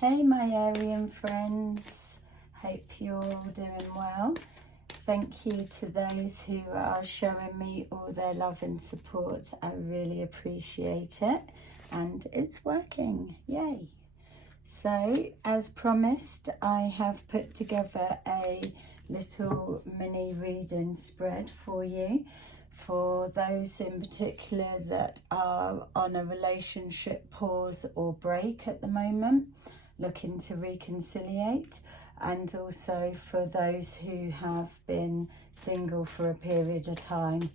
Hey my Arian friends, hope you're all doing well. Thank you to those who are showing me all their love and support. I really appreciate it and it's working, yay. So as promised, I have put together a little mini reading spread for you, for those in particular that are on a relationship pause or break at the moment, looking to reconciliate, and also for those who have been single for a period of time.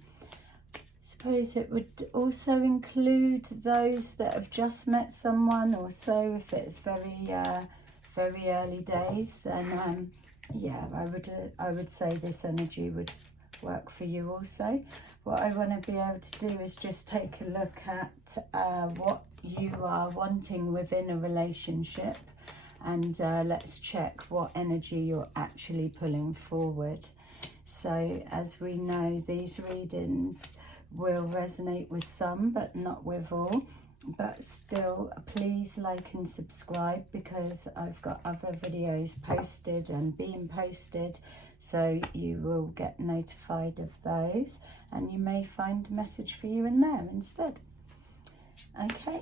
I suppose it would also include those that have just met someone, or so if it's very early days, then yeah, I would say this energy would work for you also. What I want to be able to do is just take a look at what you are wanting within a relationship, and let's check what energy you're actually pulling forward. So as we know, these readings will resonate with some but not with all, but still please like and subscribe, because I've got other videos posted and being posted, so you will get notified of those, and you may find a message for you in there instead. Okay,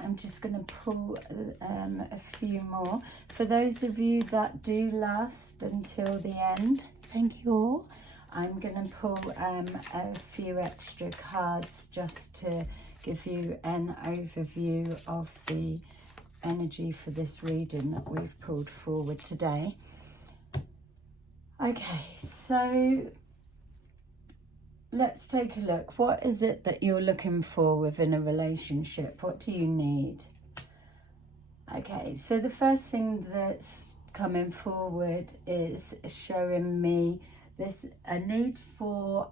I'm just going to pull a few more. For those of you that do last until the end, thank you all. I'm going to pull a few extra cards just to give you an overview of the energy for this reading that we've pulled forward today. Okay, so let's take a look. What is it that you're looking for within a relationship? What do you need? Okay, so the first thing that's coming forward is showing me this a need for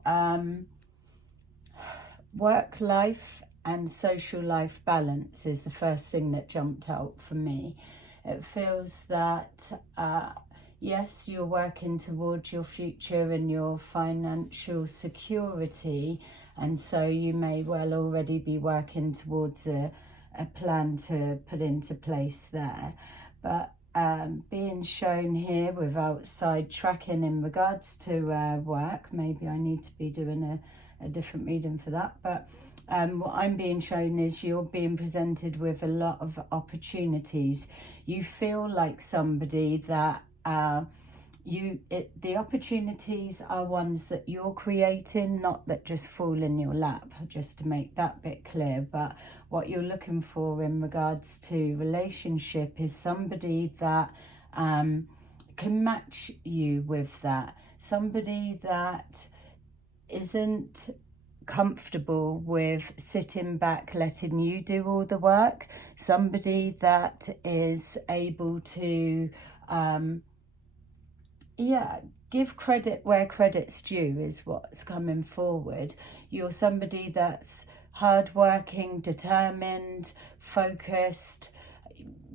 work life and social life balance is the first thing that jumped out for me. It feels that yes, you're working towards your future and your financial security, and so you may well already be working towards a plan to put into place there. But being shown here without sidetracking in regards to work, maybe I need to be doing a different reading for that, but what I'm being shown is you're being presented with a lot of opportunities. You feel like somebody that the opportunities are ones that you're creating, not that just fall in your lap, just to make that bit clear. But what you're looking for in regards to relationship is somebody that can match you with that, somebody that isn't comfortable with sitting back letting you do all the work, somebody that is able to give credit where credit's due is what's coming forward. You're somebody that's hardworking, determined, focused.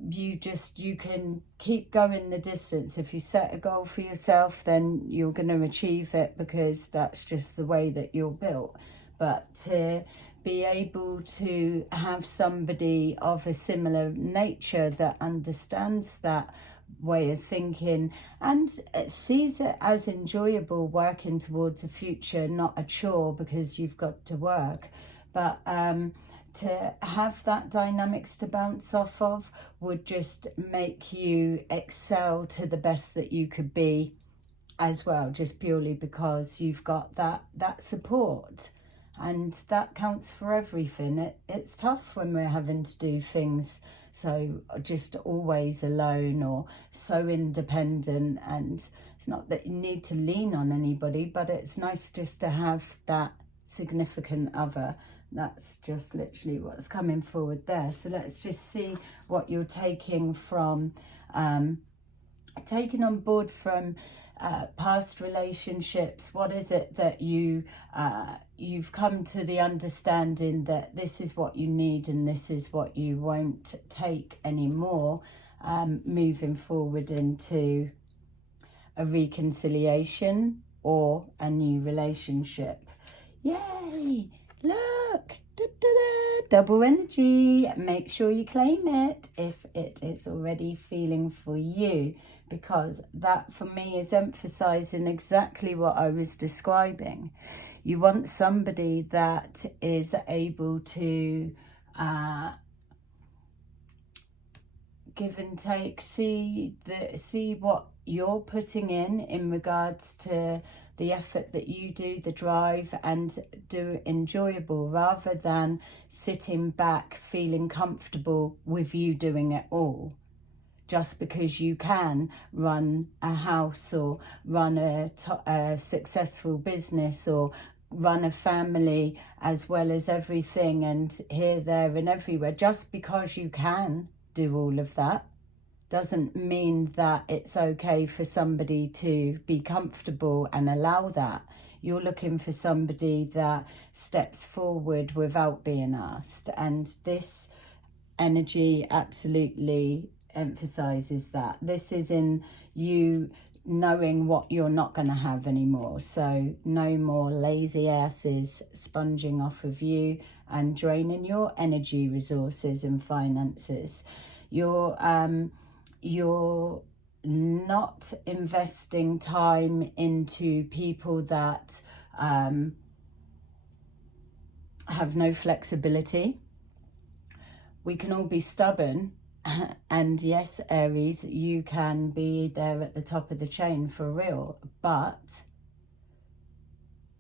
You can keep going the distance. If you set a goal for yourself, then you're going to achieve it, because that's just the way that you're built. But to be able to have somebody of a similar nature that understands that way of thinking and sees it as enjoyable, working towards a future, not a chore because you've got to work, but to have that dynamics to bounce off of would just make you excel to the best that you could be as well, just purely because you've got that support, and that counts for everything. It's tough when we're having to do things so just always alone or so independent, and it's not that you need to lean on anybody, but it's nice just to have that significant other. That's just literally what's coming forward there. So let's just see what you're taking from taking on board from past relationships. What is it that you've come to the understanding that this is what you need and this is what you won't take anymore, moving forward into a reconciliation or a new relationship? Yay! Look, da, da, da. Double energy. Make sure you claim it if it is already feeling for you, because that for me is emphasizing exactly what I was describing. You want somebody that is able to give and take, see what you're putting in regards to the effort that you do, the drive, and do enjoyable, rather than sitting back feeling comfortable with you doing it all just because you can run a house or run a successful business or run a family as well as everything, and here, there and everywhere. Just because you can do all of that doesn't mean that it's okay for somebody to be comfortable and allow that. You're looking for somebody that steps forward without being asked, and this energy absolutely emphasizes that. This is in you knowing what you're not going to have anymore. So no more lazy asses sponging off of you and draining your energy, resources and finances. You're not investing time into people that have no flexibility. We can all be stubborn, and yes, Aries, you can be there at the top of the chain for real, but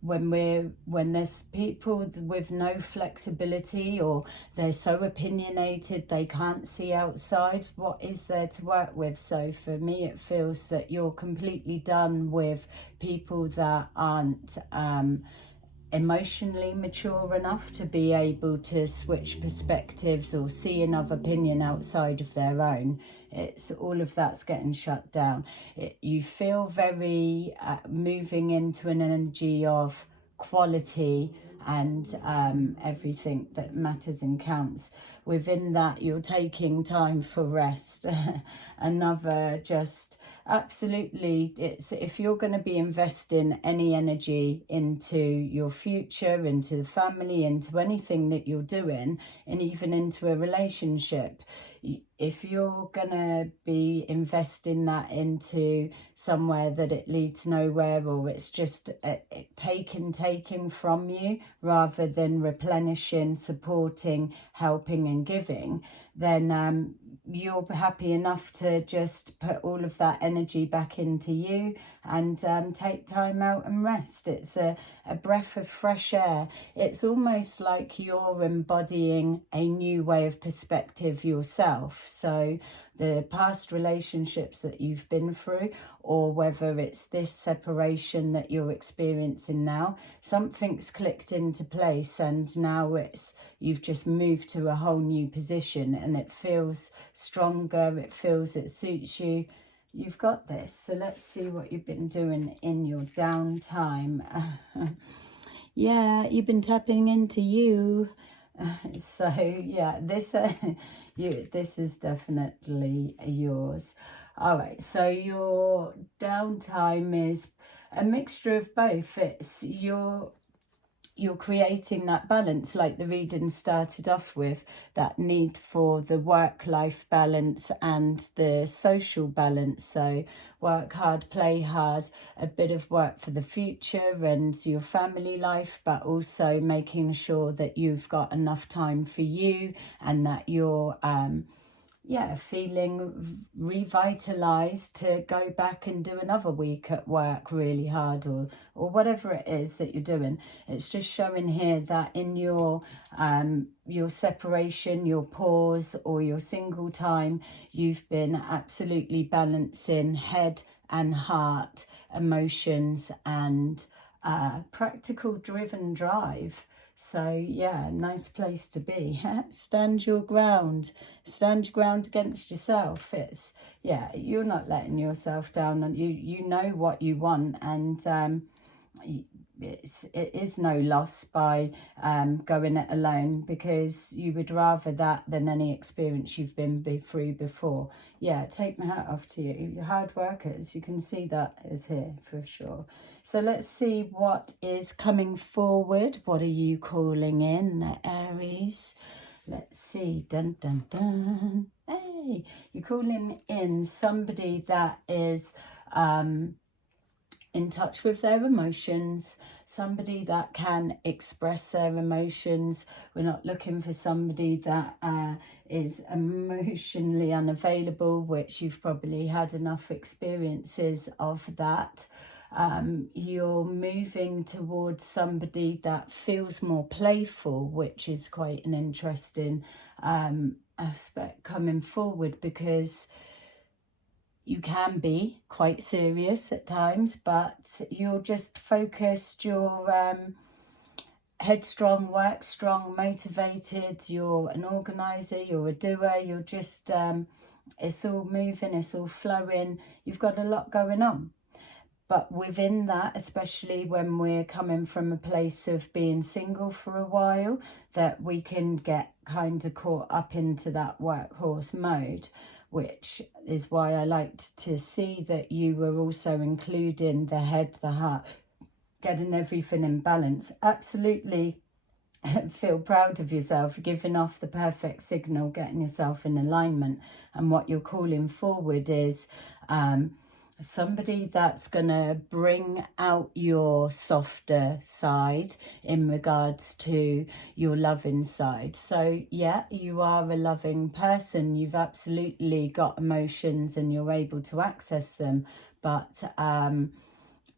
when there's people with no flexibility, or they're so opinionated they can't see outside, what is there to work with? So for me, it feels that you're completely done with people that aren't emotionally mature enough to be able to switch perspectives or see another opinion outside of their own. It's all of that's getting shut down. You feel very moving into an energy of quality and everything that matters and counts. Within that, you're taking time for rest. Another just absolutely, it's if you're going to be investing any energy into your future, into the family, into anything that you're doing, and even into a relationship, if you're going to be investing that into somewhere that it leads nowhere, or it's just taking from you rather than replenishing, supporting, helping and giving, then you're happy enough to just put all of that energy back into you and take time out and rest. It's a breath of fresh air. It's almost like you're embodying a new way of perspective yourself. So the past relationships that you've been through, or whether it's this separation that you're experiencing now, something's clicked into place, and now you've just moved to a whole new position, and it feels stronger, it feels it suits you. You've got this. So let's see what you've been doing in your downtime. Yeah, you've been tapping into you. So yeah, this is definitely yours. All right, so your downtime is a mixture of both. It's you're creating that balance, like the reading started off with, that need for the work-life balance and the social balance. So work hard, play hard, a bit of work for the future and your family life, but also making sure that you've got enough time for you, and that you're feeling revitalized to go back and do another week at work really hard, or whatever it is that you're doing. It's just showing here that in your separation, your pause, or your single time, you've been absolutely balancing head and heart, emotions and practical driven drive. So yeah, nice place to be. Stand your ground against yourself. It's, yeah, you're not letting yourself down, and you know what you want, and it is no loss by going it alone, because you would rather that than any experience you've been through before. Yeah, take my hat off to you. You're hard workers. You can see that is here for sure. So let's see what is coming forward. What are you calling in, Aries? Let's see. Dun, dun, dun. Hey, you're calling in somebody that is in touch with their emotions, somebody that can express their emotions. We're not looking for somebody that is emotionally unavailable, which you've probably had enough experiences of that. You're moving towards somebody that feels more playful, which is quite an interesting aspect coming forward, because you can be quite serious at times, but you're just focused, you're headstrong, work strong, motivated, you're an organizer, you're a doer, you're just, it's all moving, it's all flowing, you've got a lot going on. But within that, especially when we're coming from a place of being single for a while, that we can get kind of caught up into that workhorse mode, which is why I liked to see that you were also including the head, the heart, getting everything in balance. Absolutely feel proud of yourself, giving off the perfect signal, getting yourself in alignment. And what you're calling forward is somebody that's going to bring out your softer side in regards to your loving side. So yeah, you are a loving person. You've absolutely got emotions and you're able to access them, but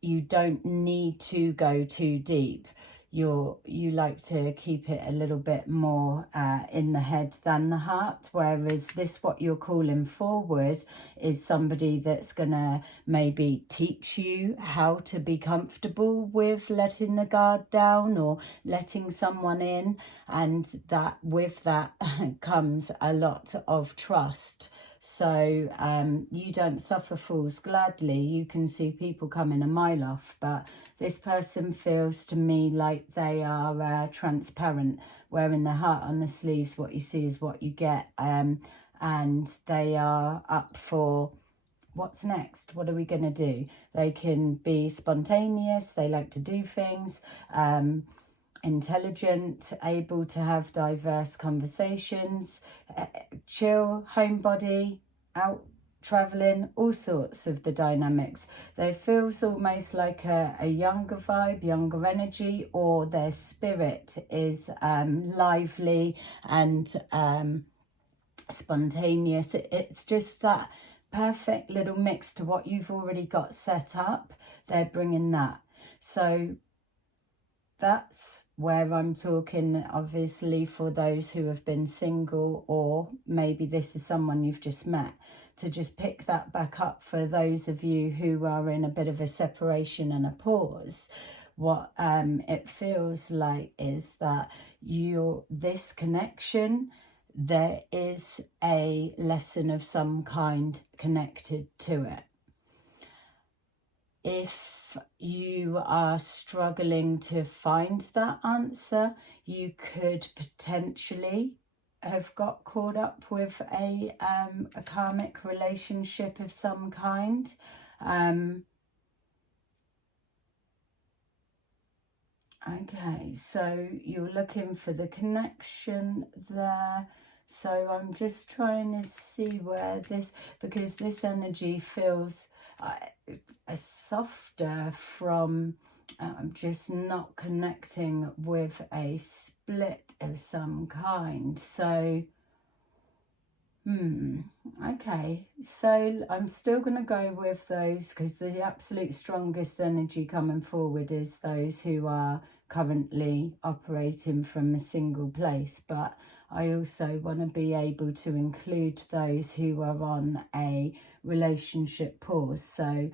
you don't need to go too deep. You like to keep it a little bit more in the head than the heart, whereas this, what you're calling forward, is somebody that's gonna maybe teach you how to be comfortable with letting the guard down or letting someone in, and that with that comes a lot of trust. So you don't suffer fools gladly. You can see people coming a mile off, but this person feels to me like they are transparent, wearing the heart on the sleeves. What you see is what you get, and they are up for what's next. What are we going to do? They can be spontaneous. They like to do things. Intelligent, able to have diverse conversations, chill, homebody, out traveling, all sorts of the dynamics. There feels almost like a younger vibe, younger energy, or their spirit is lively and spontaneous. It's just that perfect little mix to what you've already got set up. They're bringing that. So that's where I'm talking, obviously, for those who have been single, or maybe this is someone you've just met, to just pick that back up for those of you who are in a bit of a separation and a pause. What it feels like is that this connection, there is a lesson of some kind connected to it. If you are struggling to find that answer, you could potentially have got caught up with a karmic relationship of some kind. Okay, so you're looking for the connection there. So I'm just trying to see where this, because this energy feels a softer from just not connecting with a split of some kind. So okay, so I'm still going to go with those, because the absolute strongest energy coming forward is those who are currently operating from a single place, but I also want to be able to include those who are on a relationship pause. So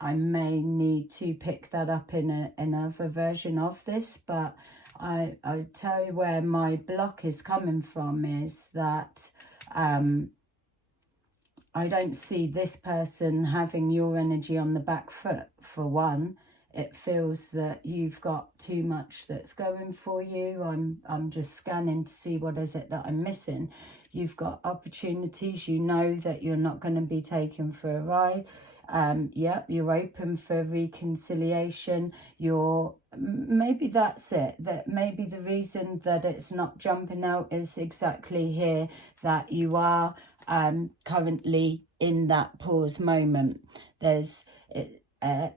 I may need to pick that up in another version of this, but I'll tell you where my block is coming from is that I don't see this person having your energy on the back foot, for one. it feels that you've got too much that's going for you. I'm just scanning to see what is it that I'm missing. You've got opportunities. You know that you're not going to be taken for a ride. Yep, you're open for reconciliation. Maybe that's it. That maybe the reason that it's not jumping out is exactly here, that you are currently in that pause moment. There's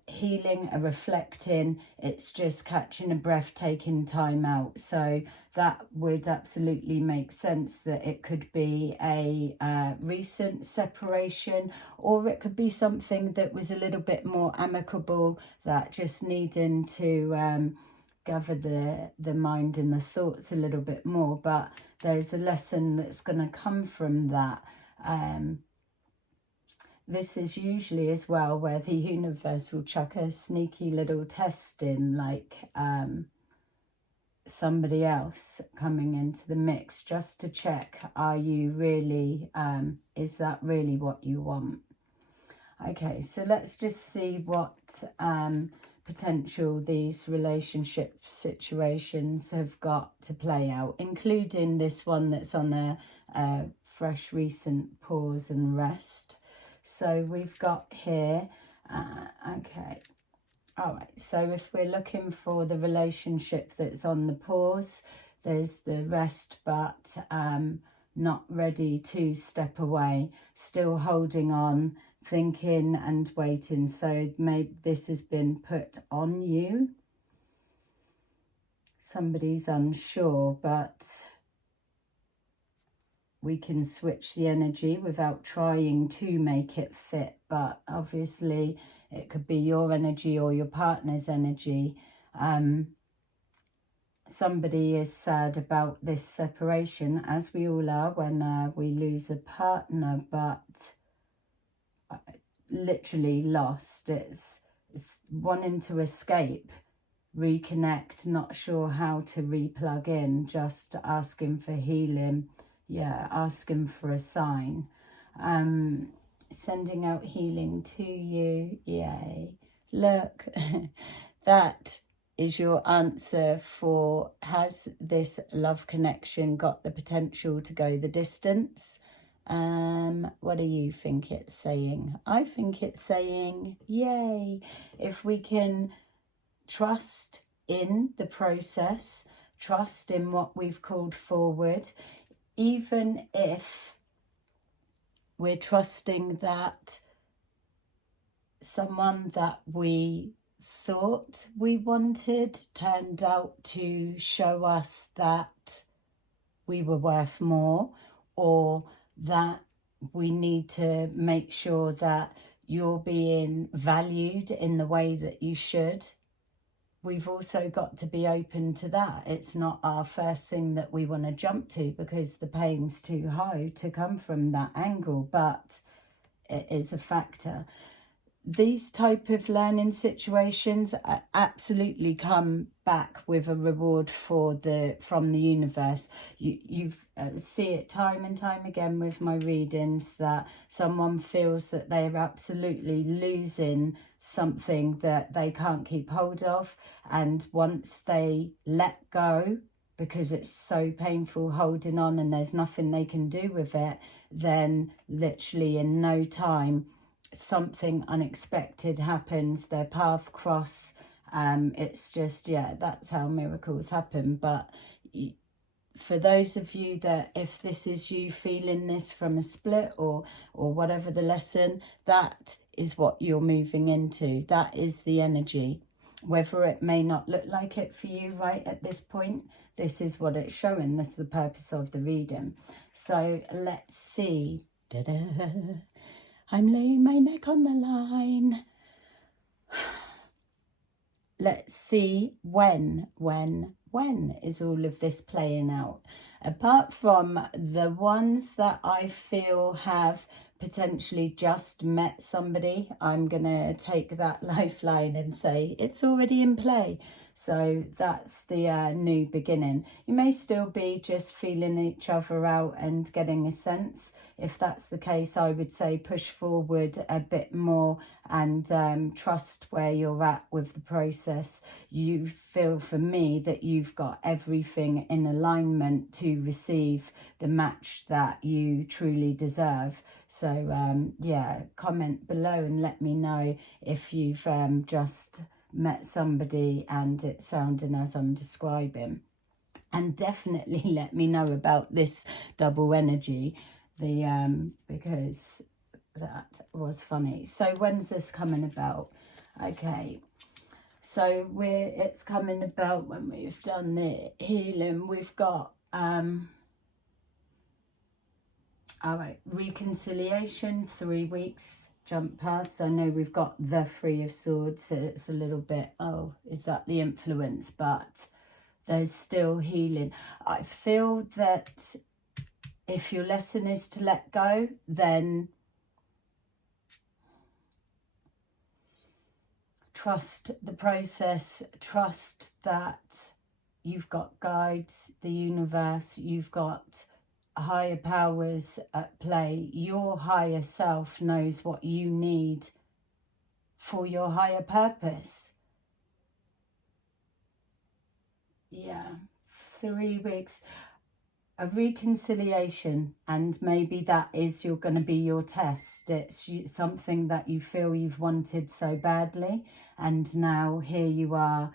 healing, a reflecting, it's just catching a breath, taking time out. So that would absolutely make sense that it could be a recent separation, or it could be something that was a little bit more amicable, that just needing to gather the mind and the thoughts a little bit more. But there's a lesson that's going to come from that. This is usually as well where the universe will chuck a sneaky little test in, like somebody else coming into the mix, just to check, are you really, is that really what you want? Okay, so let's just see what potential these relationship situations have got to play out, including this one that's on a fresh recent pause and rest. So we've got here, okay, all right, so if we're looking for the relationship that's on the pause, there's the rest, but not ready to step away, still holding on, thinking and waiting. So maybe this has been put on you. Somebody's unsure, but we can switch the energy without trying to make it fit. But obviously it could be your energy or your partner's energy. Somebody is sad about this separation, as we all are when we lose a partner, but literally lost. It's wanting to escape, reconnect, not sure how to replug in, just asking for healing. Yeah, asking for a sign. Sending out healing to you. Yay. Look, that is your answer for, has this love connection got the potential to go the distance? What do you think it's saying? I think it's saying, yay. If we can trust in the process, trust in what we've called forward, even if we're trusting that someone that we thought we wanted turned out to show us that we were worth more, or that we need to make sure that you're being valued in the way that you should. We've also got to be open to that. It's not our first thing that we want to jump to because the pain's too high to come from that angle, but it is a factor. These type of learning situations absolutely come back with a reward from the universe. You see it time and time again with my readings, that someone feels that they're absolutely losing something that they can't keep hold of, and once they let go, because it's so painful holding on and there's nothing they can do with it, then literally in no time something unexpected happens, their path cross. It's just, yeah, that's how miracles happen. But for those of you that, if this is you feeling this from a split or whatever the lesson, that is what you're moving into. That is the energy. Whether it may not look like it for you right at this point, this is what it's showing. This is the purpose of the reading. So let's see. Da-da. I'm laying my neck on the line. Let's see when is all of this playing out. Apart from the ones that I feel have potentially just met somebody, I'm going to take that lifeline and say it's already in play. So that's the new beginning. You may still be just feeling each other out and getting a sense. If that's the case, I would say push forward a bit more and trust where you're at with the process. You feel, for me, that you've got everything in alignment to receive the match that you truly deserve. So yeah, comment below and let me know if you've just met somebody and it's sounding as I'm describing. And definitely let me know about this double energy, because that was funny. So when's this coming about? Okay, so it's coming about when we've done the healing. We've got all right, reconciliation, 3 weeks, jump past. I know we've got the Three of Swords, so it's a little bit, oh, is that the influence? But there's still healing. I feel that if your lesson is to let go, then trust the process, trust that you've got guides, the universe, you've got higher powers at play. Your higher self knows what you need for your higher purpose. Yeah, 3 weeks, a reconciliation, and maybe that is going to be your test. It's something that you feel you've wanted so badly, and now here you are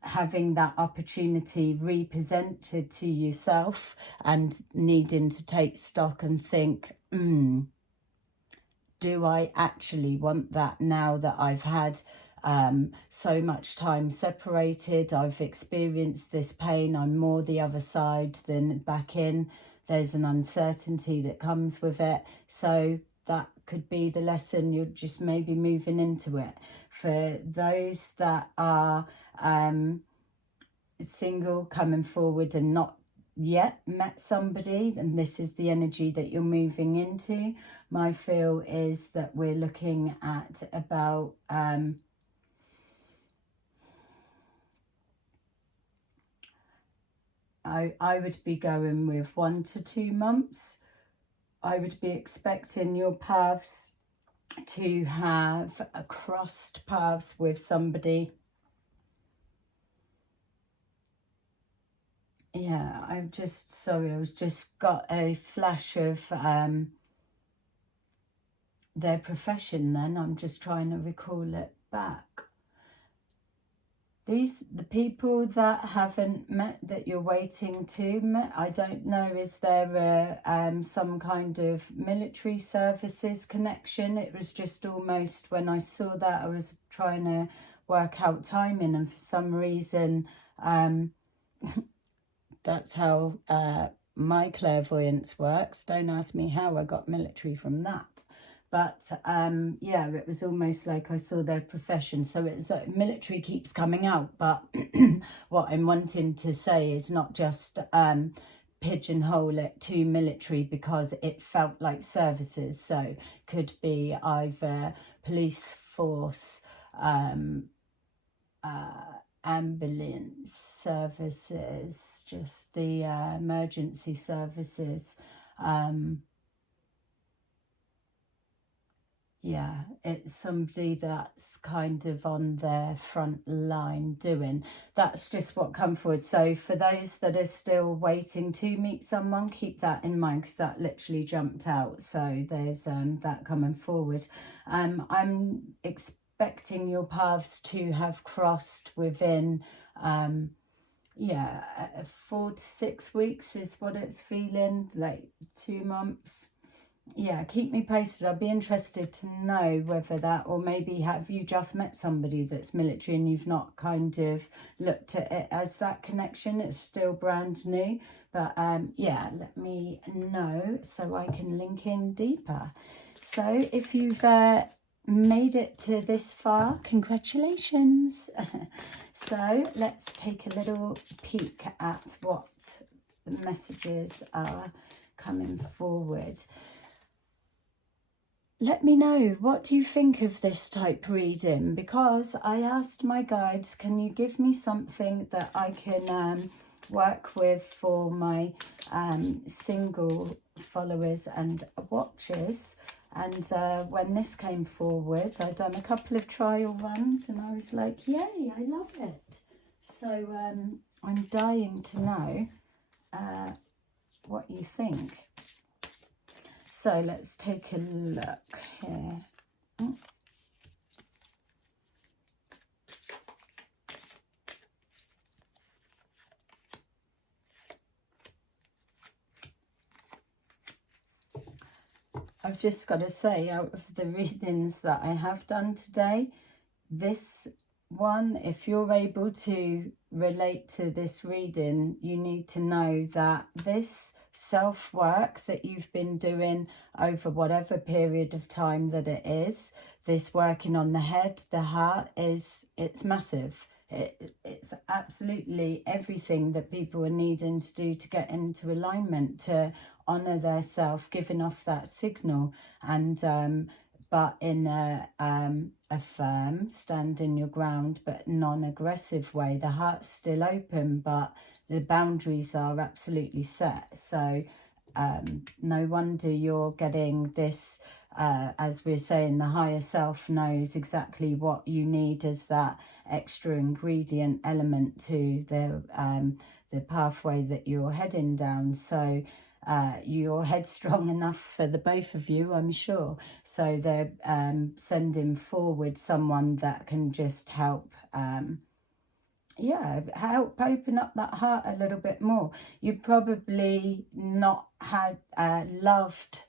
having that opportunity represented to yourself and needing to take stock and think, do I actually want that now that I've had so much time separated? I've experienced this pain. I'm more the other side than back in. There's an uncertainty that comes with it. So that could be the lesson. You're just maybe moving into it. For those that are single, coming forward and not yet met somebody, and this is the energy that you're moving into, my feel is that we're looking at about I would be going with 1 to 2 months. I would be expecting your paths to have crossed paths with somebody. Yeah, I was just got a flash of their profession then. I'm just trying to recall it back. The people that haven't met, that you're waiting to meet, I don't know, is there some kind of military services connection? It was just almost, when I saw that, I was trying to work out timing, and for some reason that's how my clairvoyance works. Don't ask me how I got military from that. But yeah, it was almost like I saw their profession. So it's military keeps coming out. But what I'm wanting to say is not just pigeonhole it to military, because it felt like services. So could be either police force, ambulance services, just the emergency services. Yeah, it's somebody that's kind of on their front line doing. That's just what come forward. So for those that are still waiting to meet someone, keep that in mind, because that literally jumped out. So there's that coming forward. I'm expecting your paths to have crossed within 4 to 6 weeks is what it's feeling, like 2 months. Yeah, keep me posted. I'd be interested to know whether that, or maybe have you just met somebody that's military and you've not kind of looked at it as that connection. It's still brand new. But yeah, let me know so I can link in deeper. So if you've made it to this far, congratulations. So let's take a little peek at what the messages are coming forward. let me know, what do you think of this type reading? Because I asked my guides, can you give me something that I can work with for my single followers and watchers? And when this came forward, I'd done a couple of trial runs and I was like, yay, I love it. So I'm dying to know what you think. So let's take a look here. I've just got to say, out of the readings that I have done today, this one, if you're able to relate to this reading, you need to know that this self-work that you've been doing over whatever period of time that it is, this working on the head, the heart, it's massive. It's absolutely everything that people are needing to do to get into alignment, to honour their self, giving off that signal, and but in a firm, stand in your ground, but non-aggressive way. The heart's still open, but the boundaries are absolutely set. So no wonder you're getting this, as we're saying, the higher self knows exactly what you need as that extra ingredient element to the pathway that you're heading down. So you're headstrong enough for the both of you, I'm sure. So they're sending forward someone that can just help, help open up that heart a little bit more. You probably not had loved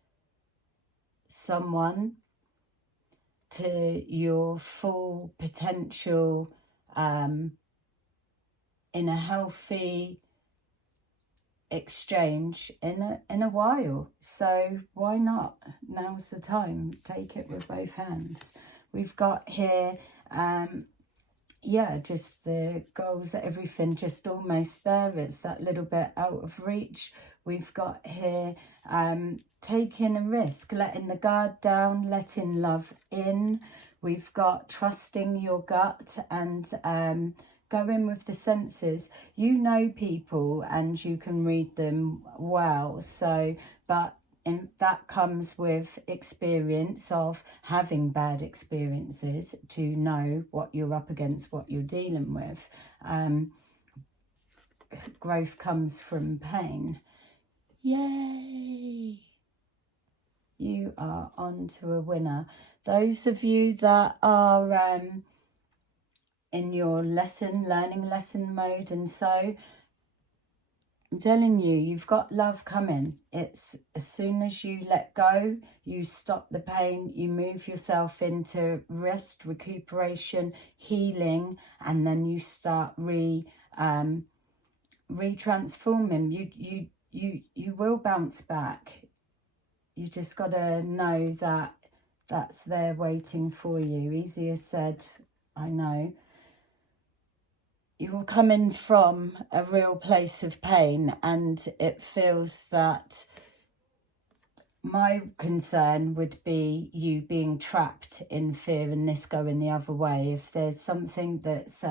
someone to your full potential in a healthy exchange in a while. So why not? Now's the time. Take it with both hands. We've got here just the goals, everything just almost there. It's that little bit out of reach. We've got here taking a risk, letting the guard down, letting love in. We've got trusting your gut and going with the senses. You know people and you can read them well. So, but that comes with experience of having bad experiences to know what you're up against, what you're dealing with. Growth comes from pain. Yay! You are on to a winner. Those of you that are in your learning lesson mode, and so I'm telling you, you've got love coming. It's as soon as you let go, you stop the pain, you move yourself into rest, recuperation, healing, and then you start re-transforming. You will bounce back. You just got to know that that's there waiting for you. Easier said, I know. You're coming from a real place of pain, and it feels that my concern would be you being trapped in fear and this going the other way. If there's something that's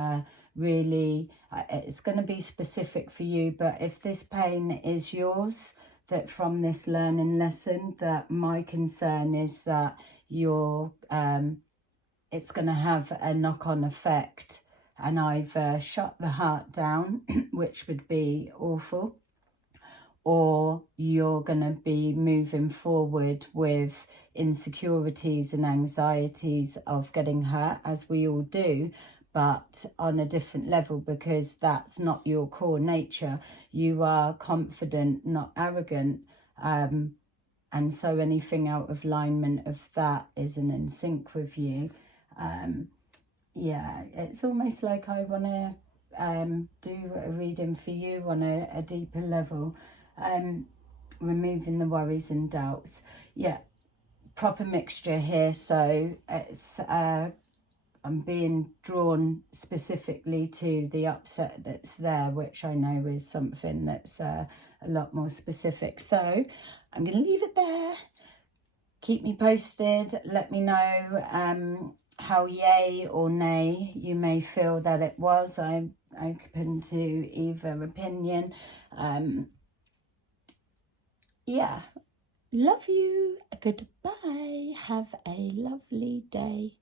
really, it's going to be specific for you, but if this pain is yours, that from this learning lesson, that my concern is that you're, it's going to have a knock-on effect, and I've shut the heart down, which would be awful, or you're going to be moving forward with insecurities and anxieties of getting hurt, as we all do, but on a different level, because that's not your core nature. You are confident, not arrogant, and so anything out of alignment of that isn't in sync with you. Yeah, it's almost like I want to do a reading for you on a deeper level, removing the worries and doubts. Yeah, proper mixture here. So it's I'm being drawn specifically to the upset that's there, which I know is something that's a lot more specific. So I'm going to leave it there. keep me posted. Let me know how yay or nay you may feel that it was. I'm open to either opinion. Yeah, love you. Goodbye. Have a lovely day.